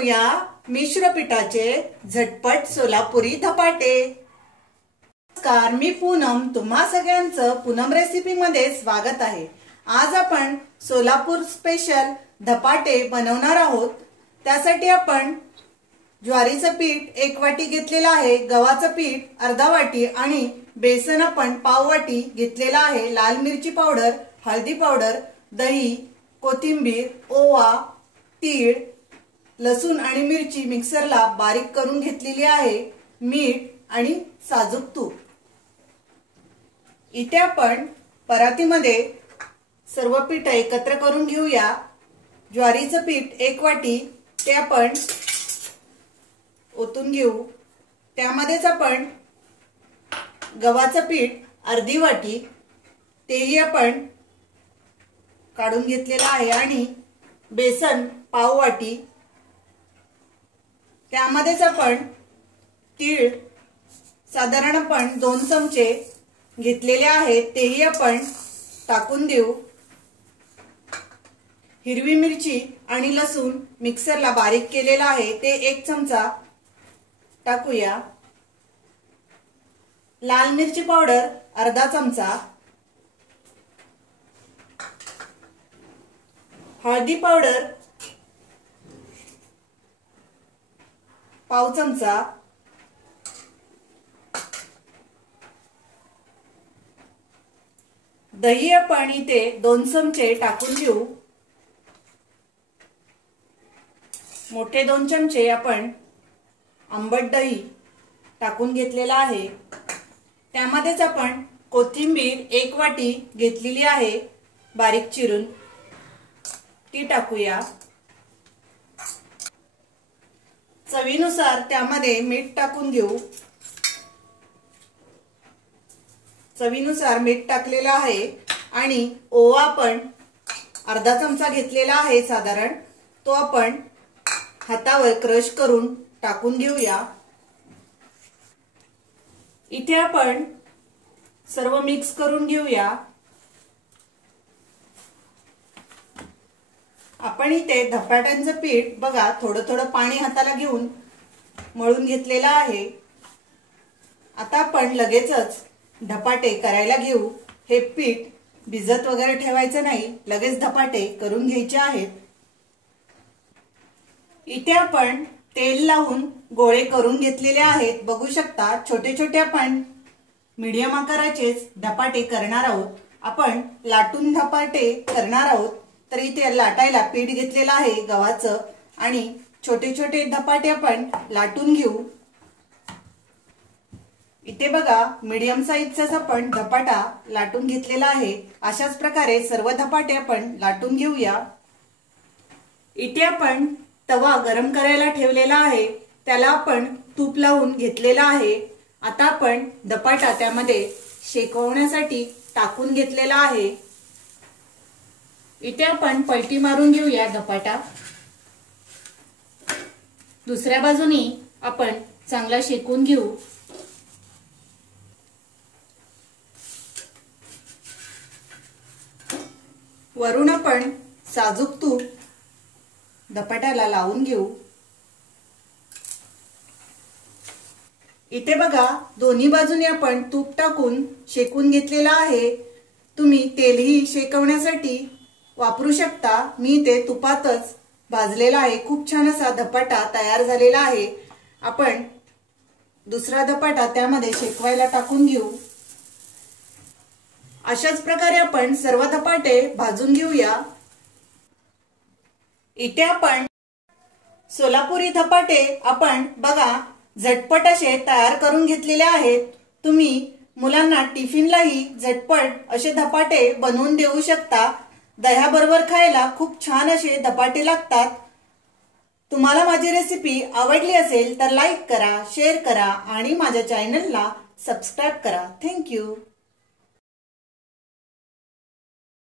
बनवूया मिश्र पिठाचे झटपट सोलापुरी धपाटे। नमस्कार, मी पूनम, तुम्हा सगळ्यांचं पूनम रेसिपी मध्ये स्वागत आहे। आज आपण सोलापूर स्पेशल धपाटे बनवणार आहोत। त्यासाठी आपण ज्वारीचं पीठ 1 वाटी घेतलेलं आहे, गव्हाचं पीठ अर्धा वाटी आणि बेसन आपण पाव वाटी घेतलेला आहे। लाल मिरची पावडर, हळदी पावडर, दही, कोथिंबीर, ओवा, तीळ, लसूण आणि मिरची मिक्सरला बारीक करून घेतलेली आहे, मीठ आणि साजूक तूप। इथे आपण परातीमध्ये सर्व पीठ एकत्र करून घेऊया। ज्वारीचं पीठ 1 वाटी ते आपण ओतून घेऊ। त्यामध्येच आपण गव्हाचं पीठ अर्धी वाटी तेही आपण काढून घेतलेलं आहे आणि बेसन पाव वाटी, त्यामध्येच आपण तीळ साधारण आपण 2 चमचे घेतलेले आहेत, तेही आपण टाकून देऊ। हिरवी मिरची आणि लसूण मिक्सरला बारीक केलेला आहे, ते 1 चमचा टाकूया। लाल मिरची पावडर अर्धा चमचा, हळदी पावडर पाव चमचा, दही आपण इथे 2 चमचे टाकून घेऊ। मोठे 2 चमचे आपण आंबट दही टाकून घेतलेला आहे। त्यामध्येच आपण कोथिंबीर 1 वाटी घेतलेली आहे बारीक चिरून, ती टाकूया। चवीनुसार त्यामध्ये मीठ टाकून घेऊ। चवीनुसार मीठ टाकलेलं आहे आणि ओवा आपण अर्धा चमचा घेतलेला आहे साधारण, तो आपण हातावर क्रश करून टाकून घेऊया। इथे आपण सर्व मिक्स करून घेऊया। आपण इथे धपाट्यांचं पीठ बघा थोडं थोडं पाणी हाताला घेऊन मळून घेतलेलं आहे। आता आपण लगेचच धपाटे करायला घेऊ। हे पीठ भिजत वगैरे ठेवायचं नाही, लगेच धपाटे करून घ्यायचे आहेत। इथे आपण तेल लावून गोळे करून घेतलेले आहेत, बघू शकता। छोटे छोटे आपण मीडियम आकाराचेच धपाटे करणार आहोत। आपण लाटून धपाटे करणार आहोत, तर इथे लाटायला पीठ घेतलेलं आहे गव्हाचं आणि छोटे छोटे धपाटे आपण लाटून घेऊ। इथे बघा मीडियम साईजचाच आपण धपाटा लाटून घेतलेला आहे। अशाच प्रकारे सर्व धपाटे आपण लाटून घेऊया। इथे आपण तवा गरम करायला ठेवलेला आहे, त्याला आपण तूप लावून घेतलेला आहे। आता आपण धपाटा त्यामध्ये शेकवण्यासाठी टाकून घेतलेला आहे। इथे आपण पलटी मारून घेऊया धपाटा। दुसऱ्या बाजूनी आपण चांगला शेकून घेऊ। वरून आपण साजूक तूप धपाट्याला लावून घेऊ। इथे बघा दोन्ही बाजूने आपण तूप टाकून शेकून घेतलेला आहे। तुम्ही तेलही शेकवण्यासाठी वापरू शकता। मी ते तुपातच भाजलेला आहे। खूप छान असा धपाटा तयार झालेला आहे। आपण दुसरा धपाटा त्यामध्ये शेकवायला टाकून घेऊ। अशाच प्रकारे आपण सर्व धपाटे भाजून घेऊया। इथे आपण सोलापुरी धपाटे आपण बघा झटपट असे तयार करून घेतलेले आहेत। तुम्ही मुलांना टिफिनलाही झटपट असे धपाटे बनवून देऊ शकता। दह्याबरोबर खायला खूप छान असे धपाटे लागतात। तुम्हाला माझी रेसिपी आवडली असेल तर लाईक करा, शेअर करा आणि माझ्या चॅनलला सबस्क्राइब करा। Thank you.